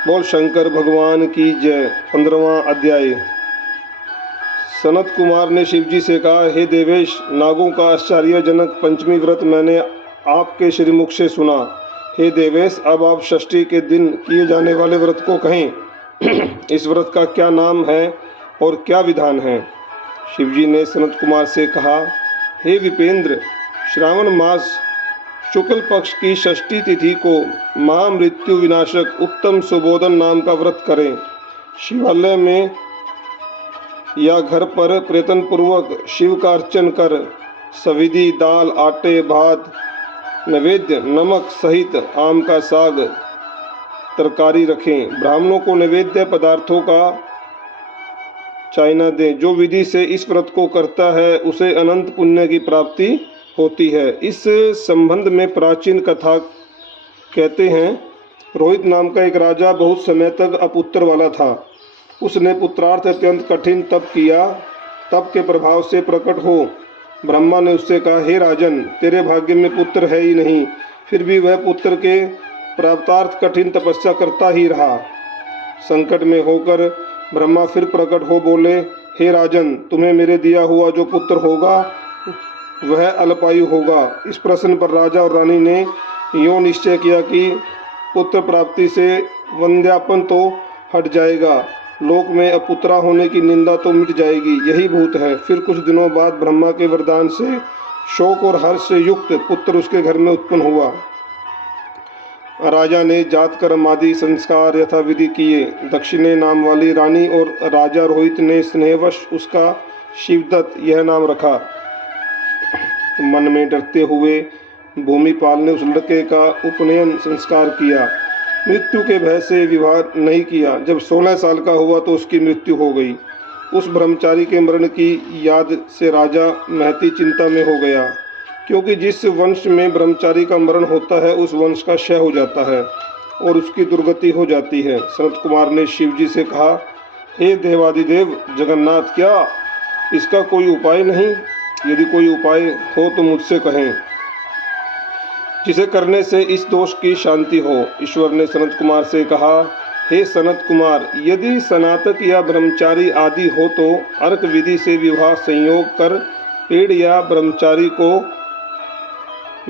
बोल शंकर भगवान की जय। 15वां अध्याय। सनत कुमार ने शिवजी से कहा, हे देवेश, नागों का आश्चर्यजनक पंचमी व्रत मैंने आपके श्रीमुख से सुना। हे देवेश, अब आप षष्ठी के दिन किए जाने वाले व्रत को कहें। इस व्रत का क्या नाम है और क्या विधान है? शिवजी ने सनत कुमार से कहा, हे विपेंद्र, श्रावण मास शुक्ल पक्ष की षष्ठी तिथि को महामृत्यु विनाशक उत्तम सुबोधन नाम का व्रत करें। शिवालय में या घर पर प्रयत्न पूर्वक शिव का अर्चन कर सविधि दाल, आटे, भात, नैवेद्य, नमक सहित आम का साग तरकारी रखें। ब्राह्मणों को नैवेद्य पदार्थों का चाइना दें। जो विधि से इस व्रत को करता है उसे अनंत पुण्य की प्राप्ति होती है। इस संबंध में प्राचीन कथा कहते हैं, रोहित नाम का एक राजा बहुत समय तक अपुत्र वाला था। उसने पुत्रार्थ अत्यंत कठिन तप किया। तप के प्रभाव से प्रकट हो ब्रह्मा ने उससे कहा, हे राजन, तेरे भाग्य में पुत्र है ही नहीं। फिर भी वह पुत्र के प्राप्तार्थ कठिन तपस्या करता ही रहा। संकट में होकर ब्रह्मा फिर प्रकट हो बोले, हे राजन, तुम्हें मेरे दिया हुआ जो पुत्र होगा वह अल्पायु होगा। इस प्रश्न पर राजा और रानी ने यूँ निश्चय किया कि पुत्र प्राप्ति से वंध्यापन तो हट जाएगा, लोक में अपुत्रा होने की निंदा तो मिट जाएगी। यही भूत है। फिर कुछ दिनों बाद ब्रह्मा के वरदान से शोक और हर्ष से युक्त पुत्र उसके घर में उत्पन्न हुआ। राजा ने जात कर्म आदि संस्कार यथाविधि किए। दक्षिणे नाम वाली रानी और राजा रोहित ने स्नेहवश उसका शिवदत्त यह नाम रखा। मन में डरते हुए भूमिपाल ने उस लड़के का उपनयन संस्कार किया। मृत्यु के भय से विवाह नहीं किया। जब 16 साल का हुआ तो उसकी मृत्यु हो गई। उस ब्रह्मचारी के मरण की याद से राजा महती चिंता में हो गया, क्योंकि जिस वंश में ब्रह्मचारी का मरण होता है उस वंश का क्षय हो जाता है और उसकी दुर्गति हो जाती है। सनत कुमार ने शिवजी से कहा, हे देवादिदेव जगन्नाथ, क्या इसका कोई उपाय नहीं? यदि कोई उपाय हो तो मुझसे कहें, जिसे करने से इस दोष की शांति हो। ईश्वर ने सनत कुमार से कहा, हे सनत कुमार, यदि स्नातक या ब्रह्मचारी आदि हो तो अर्क विधि से विवाह संयोग कर पेड़ या ब्रह्मचारी को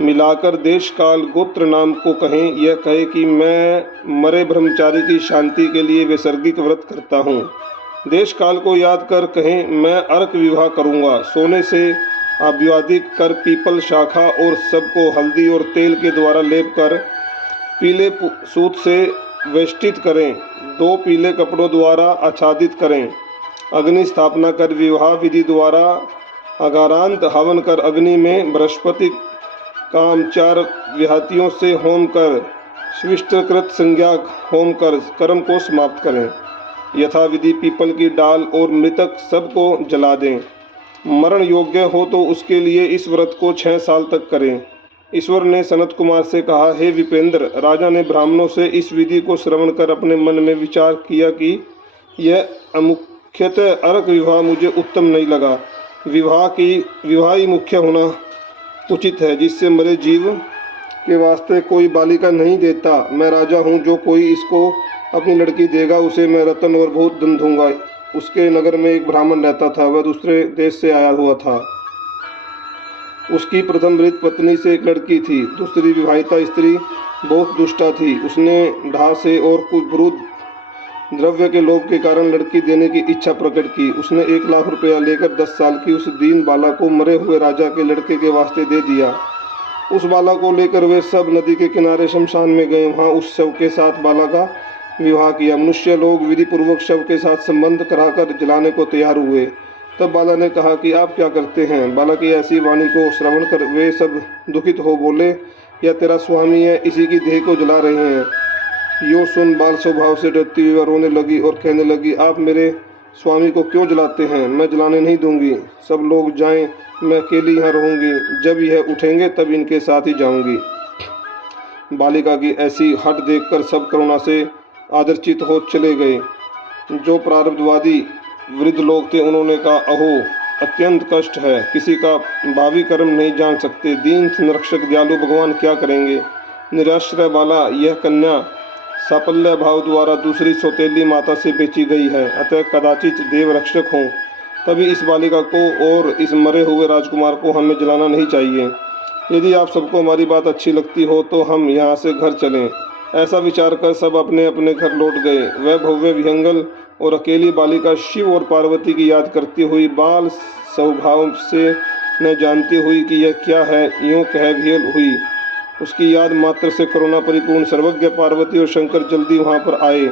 मिलाकर देश काल गोत्र नाम को कहें। यह कहे कि मैं मरे ब्रह्मचारी की शांति के लिए वैसर्गिक व्रत करता हूँ। देश काल को याद कर कहें, मैं अर्क विवाह करूँगा। सोने से अभिवादित कर पीपल शाखा और सबको हल्दी और तेल के द्वारा लेप कर पीले सूत से वेष्टित करें। 2 पीले कपड़ों द्वारा आच्छादित करें। अग्नि स्थापना कर विवाह विधि द्वारा अगारांत हवन कर अग्नि में बृहस्पति काम 4 विहातियों से होम कर स्विष्टकृत संज्ञा होम कर कर्म को समाप्त करें। यथाविधि पीपल की डाल और मृतक सबको जला दें। मरण योग्य हो तो उसके लिए इस व्रत को 6 साल तक करें। ईश्वर ने सनत कुमार से कहा, हे विपेंद्र, राजा ने ब्राह्मणों से इस विधि को श्रवण कर अपने मन में विचार किया कि यह अमुख्यतः अर्क विवाह मुझे उत्तम नहीं लगा। विवाह ही मुख्य होना उचित है, जिससे मरे जीव के वास्ते कोई बालिका नहीं देता। मैं राजा हूँ, जो कोई इसको अपनी लड़की देगा उसे मैं रत्न और बहुत धन दूंगा। उसके नगर में एक ब्राह्मण रहता था। वह दूसरे देश से आया हुआ था। उसकी प्रथम मृत पत्नी से एक लड़की थी। दूसरी विवाहिता स्त्री बहुत दुष्टा थी। उसने ढा से और कुछ ब्रूद द्रव्य के लोभ के कारण लड़की देने की इच्छा प्रकट की। उसने 1 लाख रुपया लेकर 10 साल की उस दीन बाला को मरे हुए राजा के लड़के के वास्ते दे दिया। उस बाला को लेकर वे सब नदी के किनारे शमशान में गए। वहाँ उस शव के साथ बाला का विवाह किया। मनुष्य लोग विधि पूर्वक शव के साथ संबंध कराकर जलाने को तैयार हुए। तब बाला ने कहा कि आप क्या करते हैं? बाला की ऐसी वाणी को श्रवण कर वे सब दुखित हो बोले, यह तेरा स्वामी है, इसी की देह को जला रहे हैं। यो सुन बाल स्वभाव से डरती हुई रोने लगी और कहने लगी, आप मेरे स्वामी को क्यों जलाते हैं? मैं जलाने नहीं दूंगी। सब लोग जाएं, मैं अकेली यहाँ रहूंगी। जब यह उठेंगे तब इनके साथ ही जाऊंगी। बालिका की ऐसी हट देखकर सब करुणा से आदरचित हो चले गए। जो प्रारब्धवादी वृद्ध लोग थे उन्होंने कहा, अहो, अत्यंत कष्ट है, किसी का भावी कर्म नहीं जान सकते। दीन संरक्षक दयालु भगवान क्या करेंगे? निराश्रय वाला यह कन्या साफल्य भाव द्वारा दूसरी सौतेली माता से बेची गई है, अतः कदाचित देव रक्षक हों। तभी इस बालिका को और इस मरे हुए राजकुमार को हमें जलाना नहीं चाहिए। यदि आप सबको हमारी बात अच्छी लगती हो तो हम यहाँ से घर चलें। ऐसा विचार कर सब अपने अपने घर लौट गए। वह भव्य विहंगल और अकेली बालिका शिव और पार्वती की याद करती हुई बाल स्वभाव से न जानती हुई कि यह क्या है, यूं कह विह्वल हुई। उसकी याद मात्र से करुणा परिपूर्ण सर्वज्ञ पार्वती और शंकर जल्दी वहां पर आए।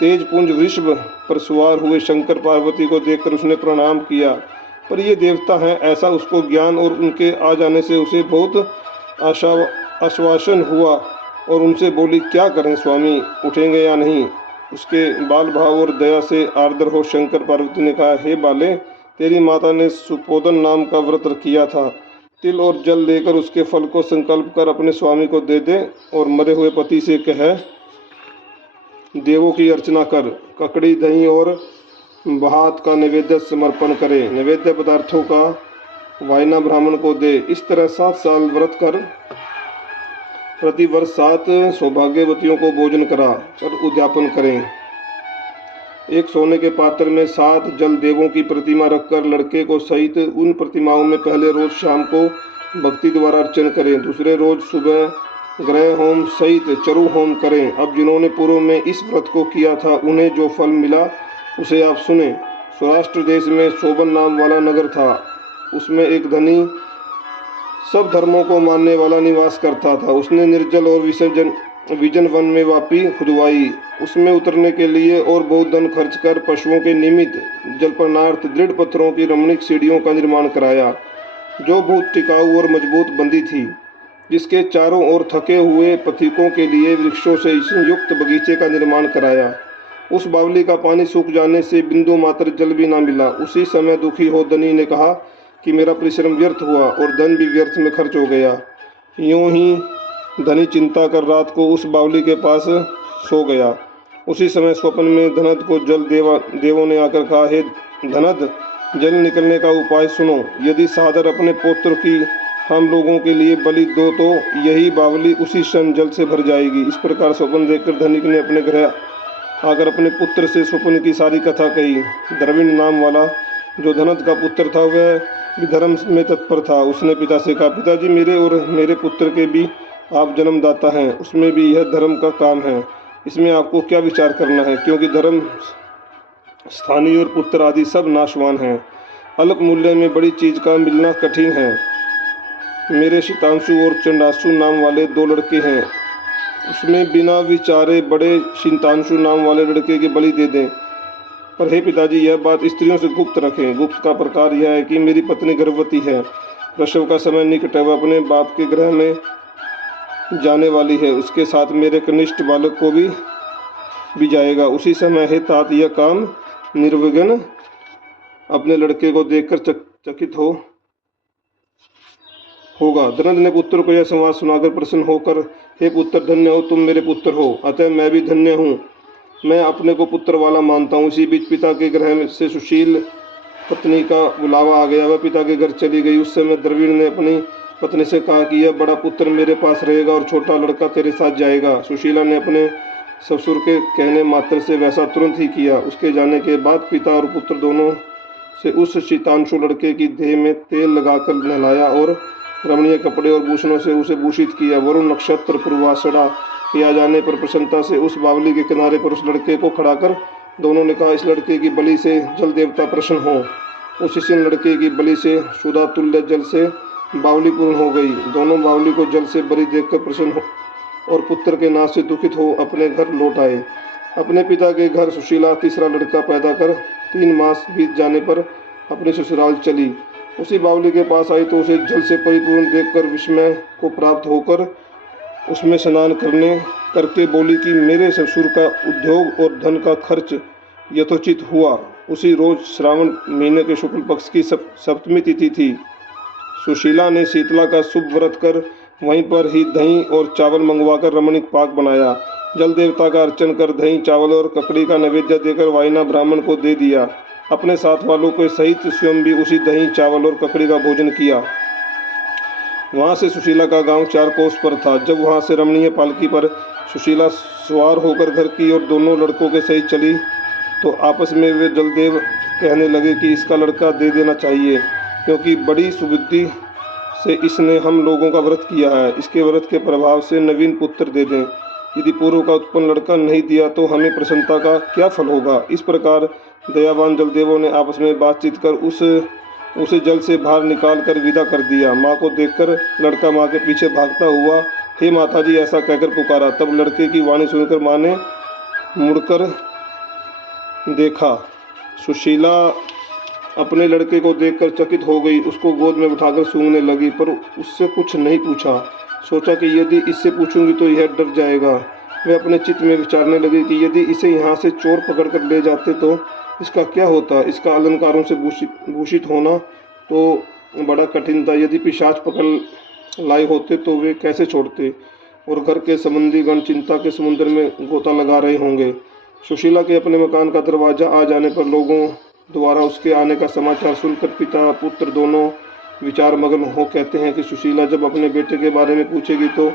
तेज पुंज वृषभ पर सवार हुए शंकर पार्वती को देखकर उसने प्रणाम किया, पर ये देवता हैं ऐसा उसको ज्ञान और उनके आ जाने से उसे बहुत आश्वासन हुआ और उनसे बोली, क्या करें स्वामी, उठेंगे या नहीं। उसके बाल भाव और दया से आर्द्र हो शंकर पार्वती ने कहा, हे बाले, तेरी माता ने सुपोदन नाम का व्रत किया था। तिल और जल लेकर उसके फल को संकल्प कर अपने स्वामी को दे दे और मरे हुए पति से कह, देवों की अर्चना कर, ककड़ी दही और भात का नैवेद्य समर्पण करे, नैवेद्य पदार्थों का वायना ब्राह्मण को दे। इस तरह 7 साल व्रत कर प्रति वर्ष 7 सौभाग्यवतियों को भोजन करा कर उद्यापन करें। एक सोने के पात्र में 7 जल देवों की प्रतिमा रखकर लड़के को सहित उन प्रतिमाओं में पहले रोज शाम को भक्ति द्वारा अर्चन करें, दूसरे रोज सुबह ग्रह होम सहित चरु होम करें। अब जिन्होंने पूर्व में इस व्रत को किया था उन्हें जो फल मिला उसे आप सुने। सौराष्ट्र देश में शोभन नाम वाला नगर था। उसमें एक धनी सब धर्मों को मानने वाला निवास करता था। उसने निर्जल और विजन वन में वापी खुदवाई। उसमें उतरने के लिए और बहुत धन खर्च कर पशुओं के निमित्त जलपनार्थ दृढ़ पत्थरों की रमणीक सीढ़ियों का निर्माण कराया, जो बहुत टिकाऊ और मजबूत बंधी थी। जिसके चारों ओर थके हुए पथिकों के लिए वृक्षों से युक्त बगीचे का निर्माण कराया। उस बावली का पानी सूख जाने से बिंदु मात्र जल भी ना मिला। उसी समय दुखी हो धनी ने कहा कि मेरा परिश्रम व्यर्थ हुआ और धन भी व्यर्थ में खर्च हो गया। यूं ही धनी चिंता कर रात को उस बावली के पास सो गया। उसी समय स्वप्न में धनद को जल देवों ने आकर कहा, हे धनद, जल निकलने का उपाय सुनो। यदि सादर अपने पुत्र की हम लोगों के लिए बलि दो तो यही बावली उसी क्षण जल से भर जाएगी। इस प्रकार स्वप्न देखकर धनिक ने अपने घर आकर अपने पुत्र से स्वप्न की सारी कथा कही। द्रविण नाम वाला जो धनद का पुत्र था वह भी धर्म में तत्पर था। उसने पिता से कहा, पिताजी, मेरे और मेरे पुत्र के भी आप जन्मदाता हैं, उसमें भी यह धर्म का काम है। इसमें आपको क्या विचार करना है, क्योंकि धर्म स्थानीय और पुत्र आदि सब नाशवान हैं। अल्प मूल्य में बड़ी चीज का मिलना कठिन है। मेरे शीतांशु और चंडासु नाम वाले 2 लड़के हैं, उसमें बिना विचारे बड़े शीतांशु नाम वाले लड़के की बलि दे दें। पर हे पिताजी, यह बात स्त्रियों से गुप्त रखें। गुप्त का प्रकार यह है कि मेरी पत्नी गर्भवती है, प्रसव का समय निकट है, वह अपने बाप के गृह में जाने वाली है, उसके साथ मेरे कनिष्ठ बालक को भी जाएगा। उसी समय हे तात, यह काम निर्विघ्न अपने लड़के को देखकर चकित होगा। धनद ने पुत्र को यह संवाद सुनाकर प्रसन्न होकर, हे पुत्र, धन्य हो तुम, मेरे पुत्र हो, अतः मैं भी धन्य हूँ, मैं अपने को पुत्र वाला मानता हूँ। इसी बीच पिता के गृह से सुशील पत्नी का बुलावा आ गया। वह पिता के घर चली गई। उस समय द्रविड़ ने अपनी पत्नी से कहा कि यह बड़ा पुत्र मेरे पास रहेगा और छोटा लड़का तेरे साथ जाएगा। सुशीला ने अपने ससुर के कहने मात्र से वैसा तुरंत ही किया। उसके जाने के बाद पिता और पुत्र दोनों से उस शीतांशु लड़के की देह में तेल लगाकर नहलाया और रमणीय कपड़े और भूषणों से उसे भूषित किया। वरुण नक्षत्र पूर्वाषाढ़ा के आ जाने पर प्रसन्नता से उस बावली के किनारे पर उस लड़के को खड़ा कर दोनों ने कहा, इस लड़के की बलि से जल देवता प्रसन्न हो। उस शिशिन लड़के की बलि से सुधा तुल्य जल से बावली पूर्ण हो गई। दोनों बावली को जल से बलि देखकर प्रसन्न हो और पुत्र के नाश से दुखित हो अपने घर लौट आए। अपने पिता के घर सुशीला तीसरा लड़का पैदा कर 3 मास बीत जाने पर अपने ससुराल चली। उसी बावली के पास आई तो उसे जल से परिपूर्ण देखकर विस्मय को प्राप्त होकर उसमें स्नान करके बोली कि मेरे ससुर का उद्योग और धन का खर्च यथोचित हुआ। उसी रोज श्रावण महीने के शुक्ल पक्ष की सप्तमी तिथि थी। सुशीला ने शीतला का शुभ व्रत कर वहीं पर ही दही और चावल मंगवाकर रमणीक पाक बनाया। जल देवता का अर्चन कर दही, चावल और ककड़ी का नैवेद्य देकर वायना ब्राह्मण को दे दिया। अपने साथ वालों के सहित स्वयं भी उसी दही, चावल और ककड़ी का भोजन किया। वहां से सुशीला का गांव 4 कोस पर था। जब वहां से रमणीय पालकी पर सुशीला सवार होकर घर की ओर दोनों लड़कों के सहित चली तो आपस में वे जलदेव कहने लगे कि इसका लड़का दे देना चाहिए, क्योंकि बड़ी सुबुद्धि से इसने हम लोगों का व्रत किया है। इसके व्रत के प्रभाव से नवीन पुत्र दे दें। यदि पूर्व का उत्पन्न लड़का नहीं दिया तो हमें प्रसन्नता का क्या फल होगा। इस प्रकार दयावान जलदेवों ने आपस में बातचीत कर उसे जल से बाहर निकाल कर विदा कर दिया। माँ को देखकर लड़का माँ के पीछे भागता हुआ हे माताजी ऐसा कहकर पुकारा। तब लड़के की वाणी सुनकर माँ ने मुड़कर देखा। सुशीला अपने लड़के को देखकर चकित हो गई, उसको गोद में उठाकर सूंघने लगी, पर उससे कुछ नहीं पूछा। सोचा कि यदि इससे पूछूंगी तो यह डर जाएगा। वे अपने चित्त में विचारने लगे कि यदि इसे यहाँ से चोर पकड़कर ले जाते तो इसका क्या होता। इसका अलंकारों से भूषित होना तो बड़ा कठिन था। यदि पिशाच पकड़ लाए होते तो वे कैसे छोड़ते, और घर के संबंधी गण चिंता के समुद्र में गोता लगा रहे होंगे। सुशीला के अपने मकान का दरवाजा आ जाने पर लोगों द्वारा उसके आने का समाचार सुनकर पिता पुत्र दोनों विचार मग्न हो कहते हैं कि सुशीला जब अपने बेटे के बारे में पूछेगी तो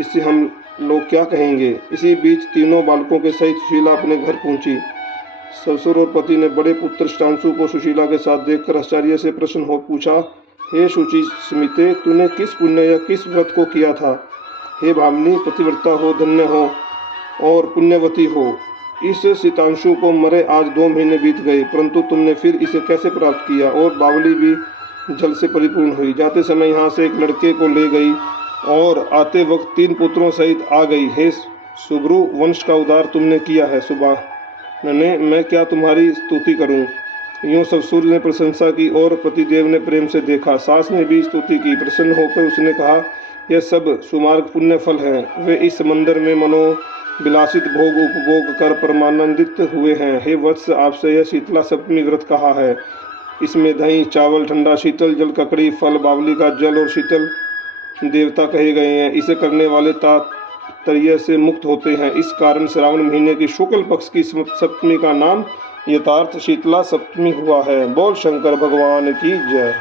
इससे हम लोग क्या कहेंगे। इसी बीच तीनों बालकों के सहित सुशीला अपने घर पहुंची। ससुर और पति ने बड़े पुत्र शांशु को सुशीला के साथ देखकर आश्चर्य से प्रश्न हो पूछा, हे शुचि स्मिते, तूने किस पुण्य या किस व्रत को किया था। हे भामिनी, पतिव्रता हो, धन्य हो और पुण्यवती हो। इस सितांशु को मरे आज 2 महीने बीत गए, परंतु तुमने फिर इसे कैसे प्राप्त किया। और बावली भी जल से परिपूर्ण हुई। जाते समय यहाँ से एक लड़के को ले गई और आते वक्त 3 पुत्रों सहित आ गई। हे सुब्रु, वंश का उद्धार तुमने किया है। सुबह मैं क्या तुम्हारी स्तुति करूं। यूँ ससुर ने प्रशंसा की और पतिदेव ने प्रेम से देखा। सास ने भी स्तुति की। प्रसन्न होकर उसने कहा, यह सब सुमार्ग पुण्य फल है। वे इस मंदिर में मनो विलासित भोग उपभोग कर परमानंदित हुए हैं। हे वत्स, आपसे यह शीतला सप्तमी व्रत कहा है। इसमें दही, चावल, ठंडा शीतल जल, ककड़ी, फल, बावली का जल और शीतल देवता कहे गए हैं। इसे करने वाले तात्पर्य से मुक्त होते हैं। इस कारण श्रावण महीने की शुक्ल पक्ष की सप्तमी का नाम यथार्थ शीतला सप्तमी हुआ है। बोल शंकर भगवान की जय।